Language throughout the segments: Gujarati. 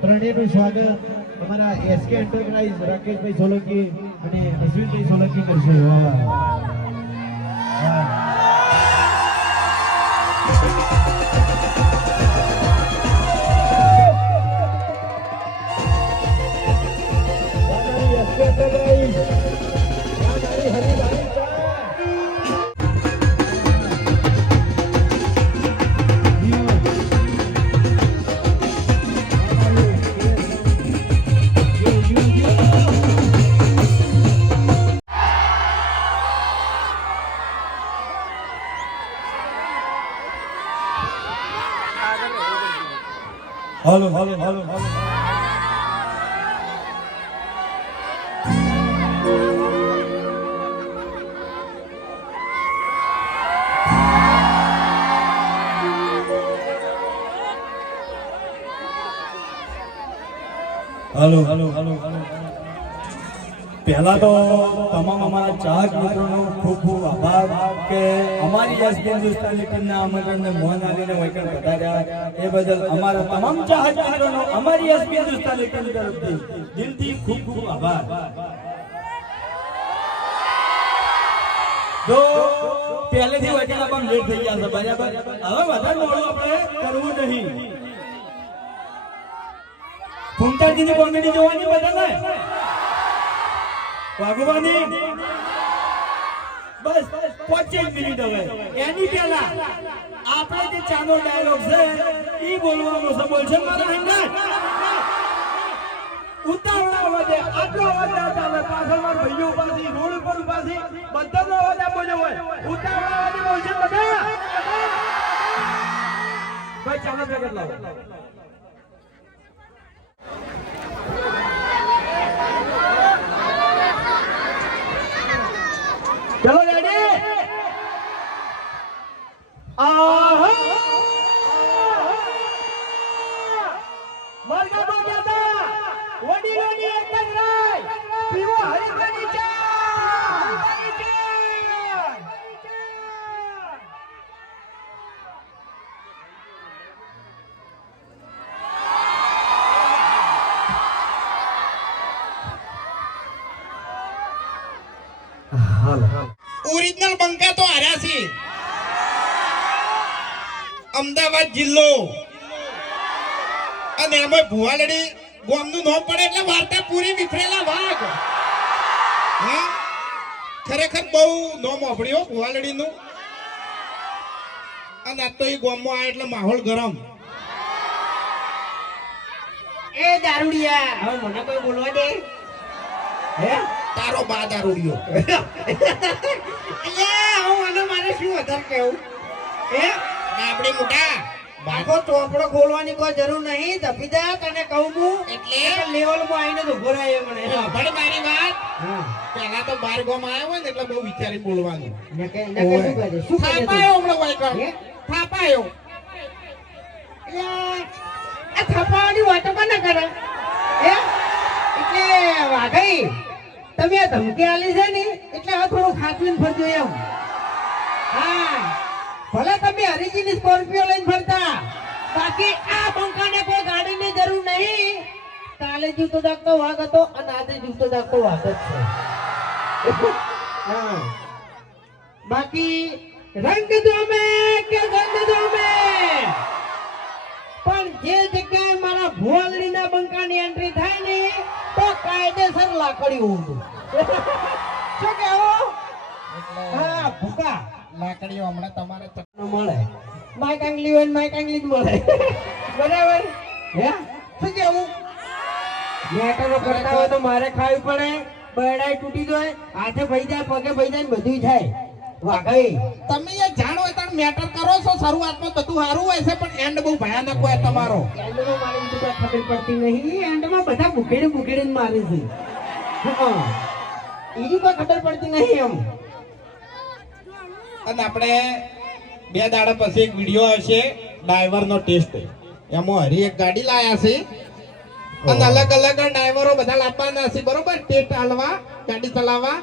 ત્રણેયનું સ્વાગત અમારા એસકે એન્ટરપ્રાઇઝ રાકેશભાઈ સોલંકી અને અશ્વિનભાઈ સોલંકી કરશે. હાલો હાલો હાલો હાલો હાલો હાલો હાલો હાલો. પહેલા તો તમામ અમારા ચાહક મિત્રોનો ખૂબ ખૂબ આભાર કે અમારી એસબી હિન્દુસ્તાની ટીમના આમંત્રણને મોહન આલીને વૈકલ્પ વધાર્યા એ બદલ અમારા તમામ ચાહક મિત્રોનો અમારી એસબી હિન્દુસ્તાની ટીમ તરફથી દિલથી ખૂબ ખૂબ આભાર. તો પહેલેથી વૈકલ્પ આમ લેટ થઈ ગયા છે બરાબર. હવે વધારે મોડું આપણે કરવું નહીં. ફૂમતાજીની કોમેડી જોવાની બધાને ભગવાની બસ 25 મિનિટ હવે એની પહેલા આપણે જે ચાનો ડાયલોગ છે ઈ બોલવાનો છે. બોલશે મારા હંગાત ઉતાવળા અવાજે આટલો અવાજ ચાલે. પાછળ મારા ભાઈઓ ઉપાસી રોડ ઉપર ઉપાસી બધાનો અવાજ આપો હોય. ઉતાવળા અવાજે બોલશે બધા. ભાઈ ચાલો પેકેટ લાવો. चलो रेडी आहा मरगा तो क्या था वडी वडी एक राय पीવો હરિભરી ચા ઓરિજિનલ બંકા તો હાર્યા છે. અમદાવાદ જિલ્લો અને એમાં ભુવાલડી ગામનું નામ પડે એટલે વાર્તા પૂરી વિફરેલા વાઘ હા ખરેખર બહુ નોમ ઓફળ્યો ભુવાલડીનું અને આ તો એ ગામમાં આવે એટલે માહોલ ગરમ. એ દારૂડિયા હવે મને કોઈ બોલવા દે હે તારો બા દારૂડિયો. અલ્યા હું મને મારે શું વધારે કેવું હે આપણી મોટા બાકો ચોપડો ખોલવાની કોઈ જરૂર નહીં ધપીદા તને કહું હું એટલે લેવલમાં આવીને તો ઉભો રહ્યો મને સાંભળ મારી વાત. હા પેલા તો બાર ગામ આવ્યો હોય ને એટલે બહુ વિચારી બોલવાનું. ને કે શું કરે શું કરે તું? થાપાયો હમણાં વાયકણ. હે? થાપાયો. અલ્યા, આ થપાવાની વાતો પણ ના કરે હે એટલે વાઘઈ તમે આ ધમકી આલી છે ને એટલે હવે થોડું ખાચવીને ફરજો એમ હા ભલે તમે હરીજીની સ્કોર્પિયો લઈને ફરતા બાકી આ બંકાને કોઈ ગાડીની જરૂર નહીં કાલે જીવતો જાગતો વાઘ હતો અને આજે જીવતો જાગતો વાઘ જ છે હા બાકી રંગ જોમે કે ગંગ જોમે પણ જે જગ્યાએ મારા ભુવાલડીના બંકાની એન્ટ્રી થાય ને તો કાયદેસર લાકડી ઊંધું શું કહેવું હા ભૂકા લાકડીઓ હમણાં તમારે તો મળે માઈક આંગલી હોય માઈક આંગલી જ મળે બરાબર હે શું કેવું મેટરો કરતા હોય તો મારે ખાવી પડે બરડાઈ તૂટી જાય હાથે ભઈ જાય પગે ભઈ જાય ને બધું થાય વાઘઈ તમે એ જાણો એ તાર મેટર કરો છો શરૂઆતમાં બધું સારું હોય છે પણ એન્ડ બહુ ભયાનક હોય તમારો. એન્ડમાં મારી બધું ખબર પડતી નહીં એન્ડમાં બધા બુકેડીને મારે છે હા એની કોઈ ખબર પડતી નહીં એમ અને આપણે 2 દાડા પછી એક વિડીયો આવશે ડ્રાઈવરનો ટેસ્ટ. એમાં હરી એક ગાડી લાયા છે અને અલગ અલગ ડ્રાઈવરો બધા લાવવાના છે બરોબર ટેસ્ટ આલવા ગાડી ચલાવવા.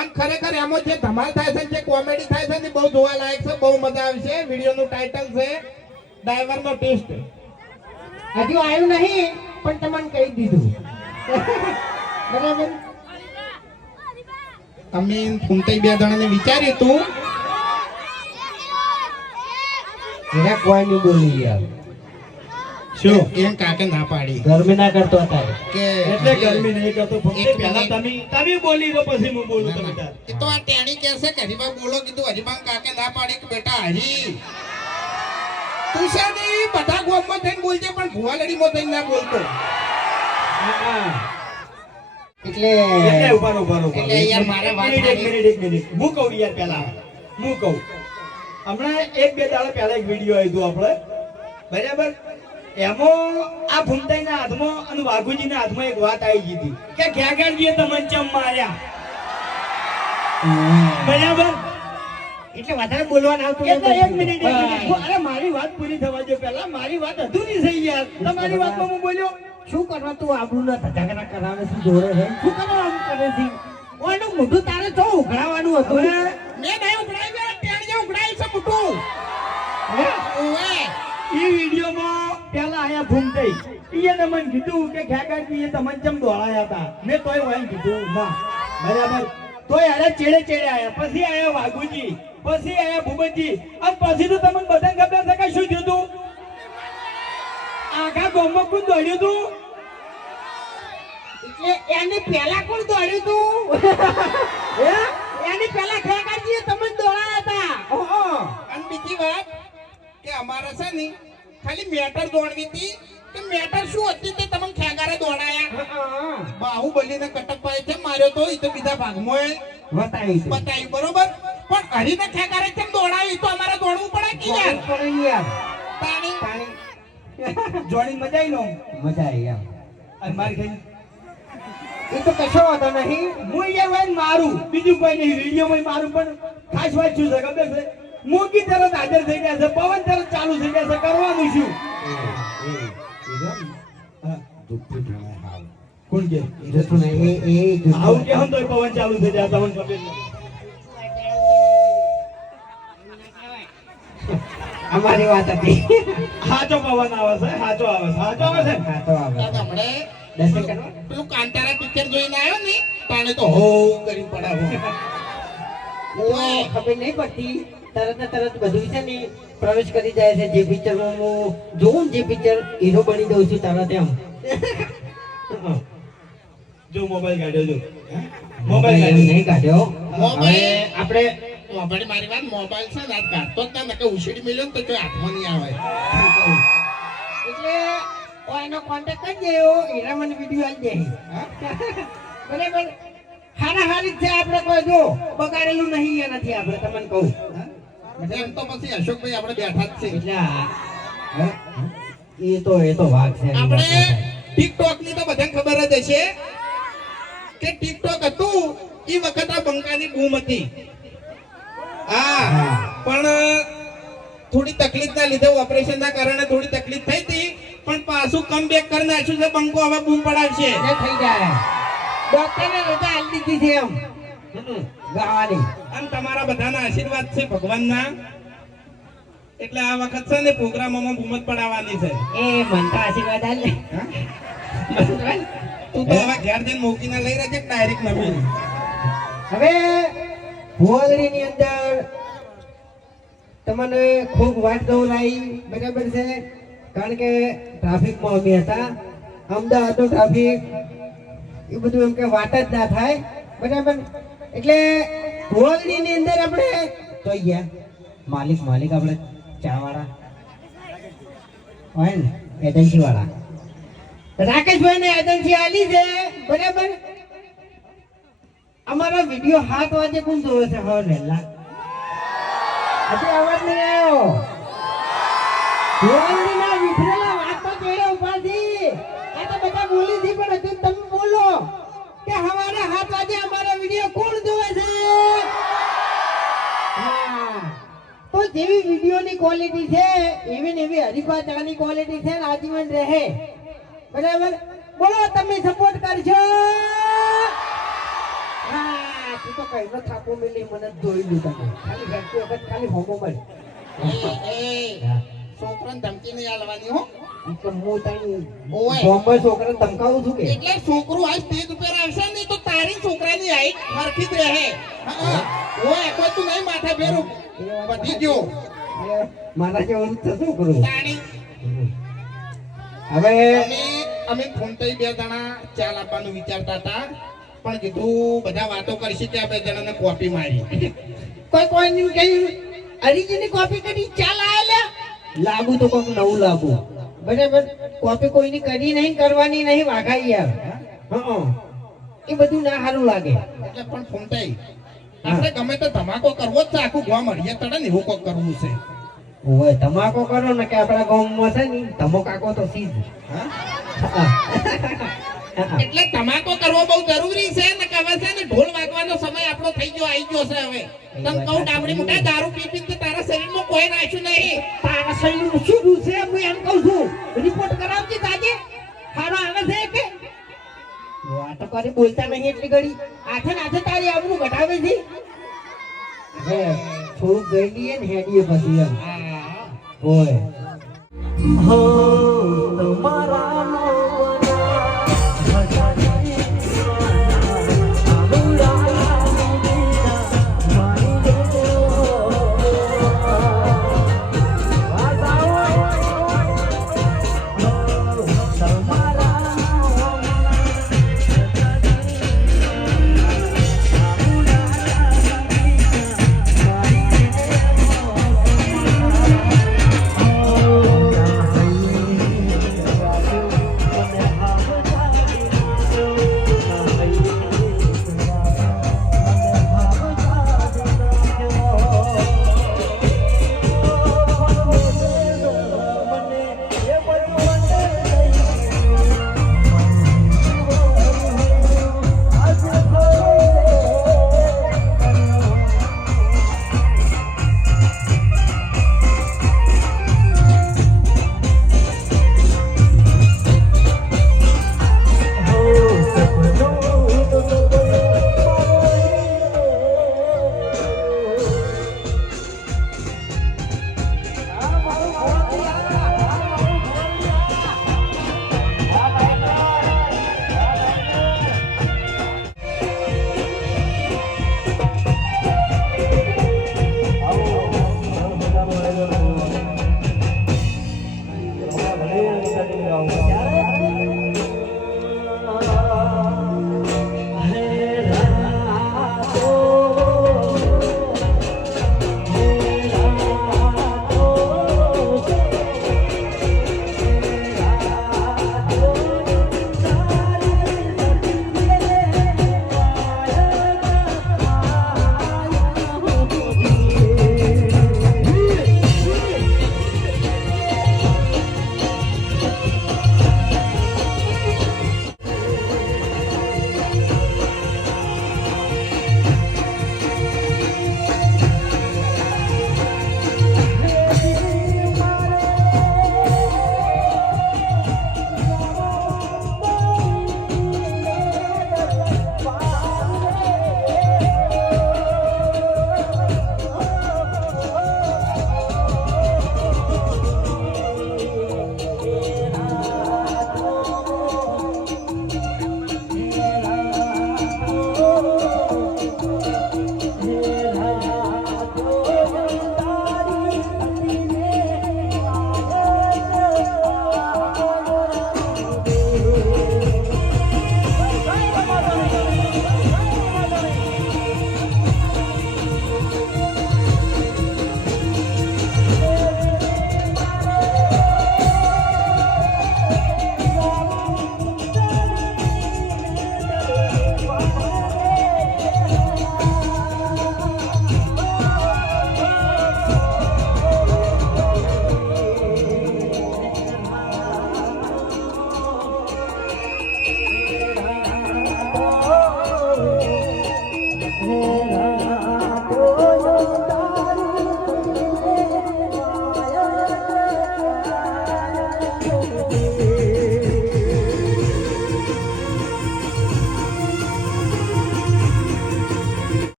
અને ખરેખર એમાં જે ધમાલ થાય છે જે કોમેડી થાય છે ને બહુ જોવા લાયક છે બહુ મજા આવશે. વિડીયોનું ટાઇટલ છે ડ્રાઈવરનો ટેસ્ટ. હજુ આવ્યું નહીં પણ તમને કહી દીધું બરાબર તમે ફૂમતાઈ 2 જણાને વિચાર્યું તું એને કોઈ નહીં બોલી યાર શું એમ કાકે ના પાડી ગરમી ના કરતો હતા કે એટલે ગરમી નહીં કરતો એક પહેલા મિનિટ. તમે બોલી દો પછી હું બોલું તમે તાર. એ તો આ ટેણી કહેશે કે હરીબા બોલો કીધું હરીબા કાકે ના પાડી કે બેટા હરી તું છે નહીં બધા ગામમાં થઈને બોલજે પણ ભુવાલડીમાં થઈને ના બોલતો. એટલે એટલે ઉભા રહો, ઉભા રહો, ઉભા રહો. એટલે યાર મારે વાત એક મિનિટ. હું કહું યાર પહેલા હું કહું હમણાં 1-2 દાડા પહેલા એક વિડીયો આવ્યો આપણે બરાબર એમાં આ ભૂમતાઈના હાથમાં અને વાઘુજીના હાથમાં એક વાત આવી ગઈ હતી કે ઘેગાડજીએ તમને ચમ માર્યા બરાબર એટલે વધારે બોલવાનું આવતું એટલે નથી. એક મિનિટ. અરે મારી વાત પૂરી થવા દે પહેલા મારી વાત અધૂરી થઈ યાર તમારી વાતમાં હું બોલ્યો શું કરવા તું આબરૂ ના ધજાગરા કરાવે છે જોડે છે શું કરવા આમ કરે છે ઓનું મોઢું તારે તો ઉઘડાવાનું હતું હવે મેં નહીં ઉઘડાવી ટેણીએ ઉઘડાવી છે મોટું. હે? ઓવે એ વિડીયોમાં પેલા આયા ભૂમતાઈ એને મને કીધું કે ઘેગાડજીએ તમને ચમ દોડાયા હતા મેં તોય વાય કીધું ના બરાબર તોય આયા ચેડે આયા પછી આયા વાઘુજી પછી આયા ભૂપતજી અને પછી તો તમને બધાને ખબર છે કે શું થયું તું આખા ગામમાં કોણ દોડ્યું તું એટલે એની પહેલા કોણ દોડ્યું તું હે? એની પહેલા ખેગાજીએ તમને દોડાયા હતા ઓહો. અને બીજી વાત કે અમારે છે ને ખાલી મેટર દોડવી હતી કે મેટર શું હતી તે તમને ખેગારે દોડાયા. હા. બાહુબલીને કટકભાઈ છે માર્યો તો એ તો બીજા ભાગમાં બતાવી છે. બતાવ્યું બરોબર પણ હરીને ખેગારે કેમ દોડાવ્યું એ તો અમારે દોડવું પડે કે યાર. દોડવું પડે યાર. તાણી તાણી. જોડી મજા આવી નો મજા આવી યાર. અને મારી ખાઈ એ તો કશો વાંધો નહીં હું યાર ભાઈ મારું બીજું કોઈ નહીં વિડીયોમાં મારું પણ ખાસ વાત શું છે ખબર છે મોગી તરત હાજર થઈ ગયા છે પવન તરત ચાલુ થઈ ગયા છે કરવાનું શું હા. કોણ કે જતું નહીં એ જતું. આવું કે હમ તો પવન ચાલુ થઈ જાય તમને ખબર નહીં અમારી વાત હતી હાચો પવન આવે છે હાચો આવે છે હાચો આવે છે હા તો આવે હમણે દર્શન કરવા પેલું કાંતારા પિક્ચર જોઈને આવ્યો ને તાણે તો હો કરી પડાવો. ઓય ખબર નહીં પડતી તરત ને તરત બધું છે ને પ્રવેશ કરી જાય છે જે પિક્ચરમાં હું જોઉં ને જે પિક્ચર હીરો બની દઉં છું તરત એમ જો મોબાઈલ કાઢ્યો જો મોબાઈલ એમ નહીં કાઢ્યો. મોબાઈલ. હવે આપણે મોબાઈલ મારી વાત મોબાઈલ છે ને આજ કાઢતો જ ના કે ઉછેડી મેલ્યો ને તો કોઈ હાથમાં નહીં આવે એટલે એનો કોન્ટેક્ટ કરી દેવો એના મને વિડીયો આવી દે. બરાબર હારા હારી જ છે આપણે કોઈ જો બગાડેલું નહીં એનાથી આપણે તમને કહું. એમ તો પછી અશોકભાઈ આપણે બેઠા જ છે એટલે એ તો વાત છે. આપણે ટિકટોક ની તો બધાને ખબર જ હશે કે ટિકટોક હતું એ વખત આ બંકાની બૂમ હતી. હા પણ થોડી તકલીફ ના લીધે ઓપરેશન ના કારણે થોડી તકલીફ થઈ હતી પણ પાછું કમબેક કરી નાખ્યું છે. બંકો હવે બૂમ પડાવશે. એ થઈ જાય ડોક્ટરને રજા આલી દીધી છે એમ ગાવાની. અને તમારા બધાના આશીર્વાદ છે ભગવાનના એટલે આ વખત છે ને પ્રોગ્રામોમાં બૂમ જ પડાવવાની છે. એ મનતા આશીર્વાદ આલ ને. તું તો હવે ઘેર જઈને મૂકીને લઈ રહેજે ડાયરેક્ટ નવી. હવે ભુવાગડીની અંદર તમને ખૂબ વાત ગૌરાઈ બરાબર છે કારણ કે ટ્રાફિકમાં અમે હતા. અમદાવાદનો ટ્રાફિક એ બધું એમ કે વાત જ ના થાય બરાબર. એટલે ભુવાગડીની અંદર આપણે તો ગયા માલિક આપણે ચાવાળા હોય ને એજન્સી વાળા રાકેશભાઈ ને એજન્સી આલી છે બરાબર. અમારો વિડિયો 7 વાગે કોણ જોવે છે હવે વહેલા હજી અવાજ નહીં આવ્યો. ભુવાગડીના વિફરેલા વાત તો કેળે ઉપાડી આ તો બધા બોલી હતી પણ હજુ તમે બોલો કે સવારે 7 વાગે અમારો વિડિયો કોણ જોવે છે. હા તો જેવી વિડિયોની ક્વોલિટી છે એવી ને એવી હરીફા ચાની ક્વોલિટી છે ને આજીવન રહે બરાબર. બોલો તમે સપોર્ટ કરજો. હા તું તો કઈ ન થાપો મેલી મને જોઈ લીધા ખાલી ફેક્ટરી વખત ખાલી હોમો મળી. છોકરાને ધમકી નહીં આલવાની હો. તો હું તને ઓય. બોમ્બે છોકરાને ધમકાવું છું કે એટલે છોકરું આ સ્ટેજ ઉપર આવશે ને તો તારી છોકરાની હાઈટ હરખી જ રહે. હા ઓય કોઈ તું નહીં માથા ફેરું બધી ગયો મારા જેવું જ શું કરું તાણી. હવે અમે ફોન થઈ 2 જણા ચાલ આપવાનું વિચારતા હતા પણ કીધું બધા વાતો કરશે કે આ 2 જણાને કોપી મારી. કોઈની કઈ અરીજીની કોપી કરી ચાલ આયા લાગુ તો કોક નવું લાગુ બરાબર. કોપી કોઈની કરી નહીં કરવાની નહીં વાઘાઈ યાર. હા એ બધું ના સારું લાગે એટલે પણ ફોન થઈ આપણે ગમે તો ધમાકો કરવો જ છે આખું ગામ મળીએ તડે ને એવું કોક કરવું છે. ઓય તમાકો કરો ને કે આપણા ગામમાં છે ને ધમકાકો તો સીધ. એટલે તમાકો કરવો બહુ જરૂરી છે ને કે હવે છે ને ઢોલ વાગવાનો સમય આપણો થઈ ગયો આવી ગયો છે. હવે તને કહું ડાબડી મોટા દારૂ પી પીને તારા શરીરમાં કોઈ નાખ્યું નહીં. તારા શરીરનું શું છે હું એમ કહું છું. રિપોર્ટ કરાવજે તાજે હારો આવે છે કે વાતો કરી બોલતા નહીં એટલી ઘડી આથે ને આથે તારી આબરૂ ઘટાવે છે. હવે થોડુંક ગઈ લઈએ ને હેડીએ પછી એમ. ઓય હો તમારા